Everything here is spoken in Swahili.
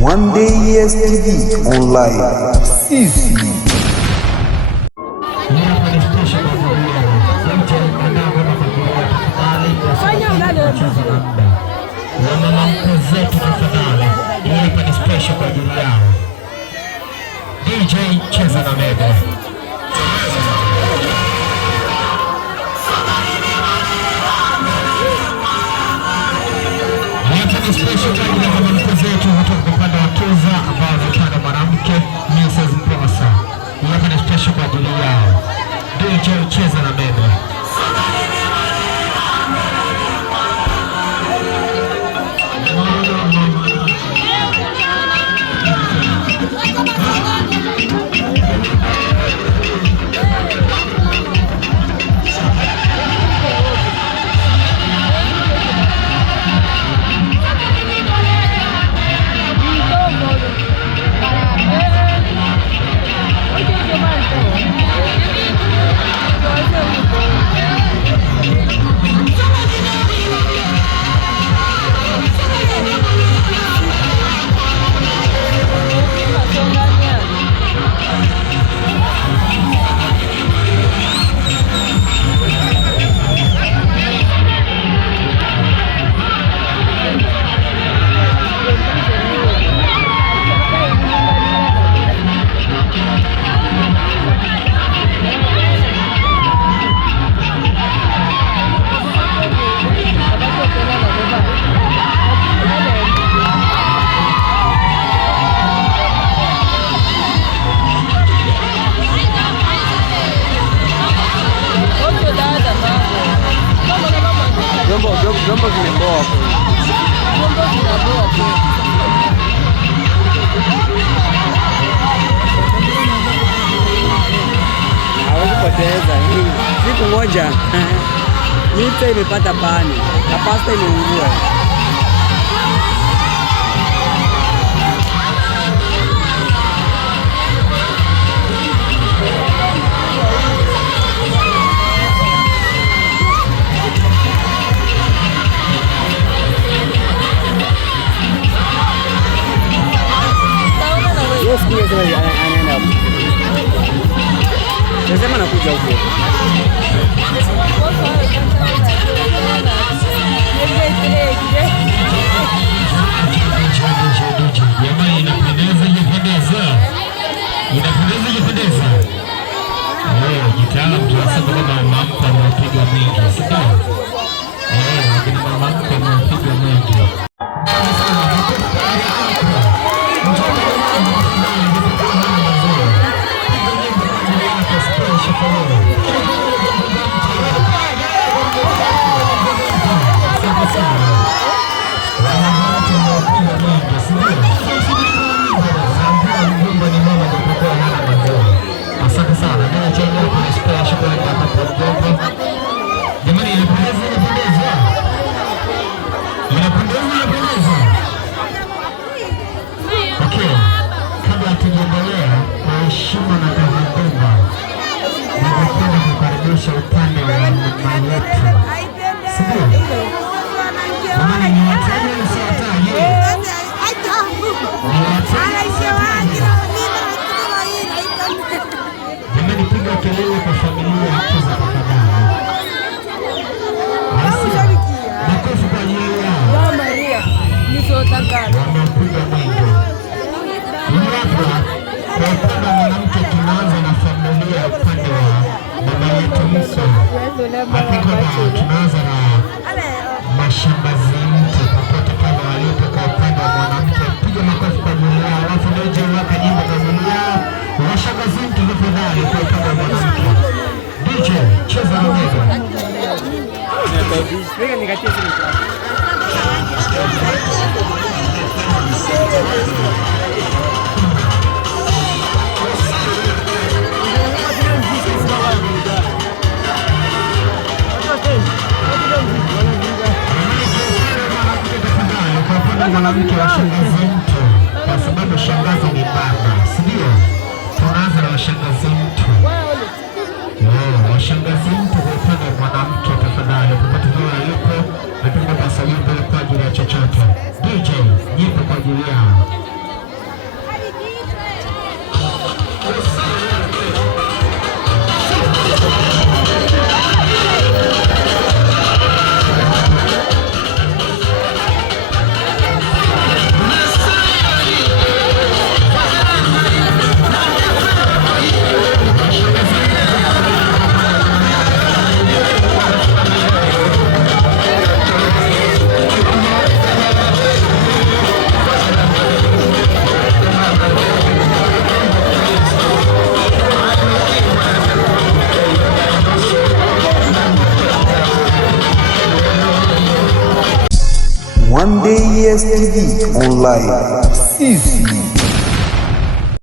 One Day TV online. Sisi DJ cheza na mega. Ni special kwa ajili ya mwanamke zetu kutoka upande wa Tuza ambao wanataka mwanamke Mrs. Mposa. Ni special kwa ajili yao. DJ cheza na mega. Vyombo vimeboa. Hawezi poteza. Siku moja mita imepata pani na pasta imeungua. Anaenda huko. Nasema nakuja huko. Inapendeza. Jitala mtuwasa kama mampa mwapiga mingi. Sida? Lakini mampa mwapiga mingi. Upande wa mama yetu. Sio? Mama ni wataje msiwataje? Jamani, piga kelele kwa familia ya Tuza tafadhali. Makofi kwa ajili yao. Wamepiga mwingi. Hapa kwa upande wa mwanamke tunaanza na familia upande wa mama yetu Musa. Tunaanza na mashambazi mtu popote pale walipo kwa upande wa mwanamke. Piga makofi kwa ajili yao. Alafu ndio waka nyimbo kwa ajili yao. Mashambazi mtu tafadhali kwa upande wa mwanamke. DJ cheza na mega. Mwanamke wa shangazi mtu, kwa sababu shangazi ni baba, si ndio? Tunaanza na washangazi mtu. Washangazi mtu kwa upande wa mwanamke tafadhali, popote pale alipo, napenda basi yupo kwa ajili ya chochote. DJ, nipo kwa ajili yao. YES TV Online. Sisi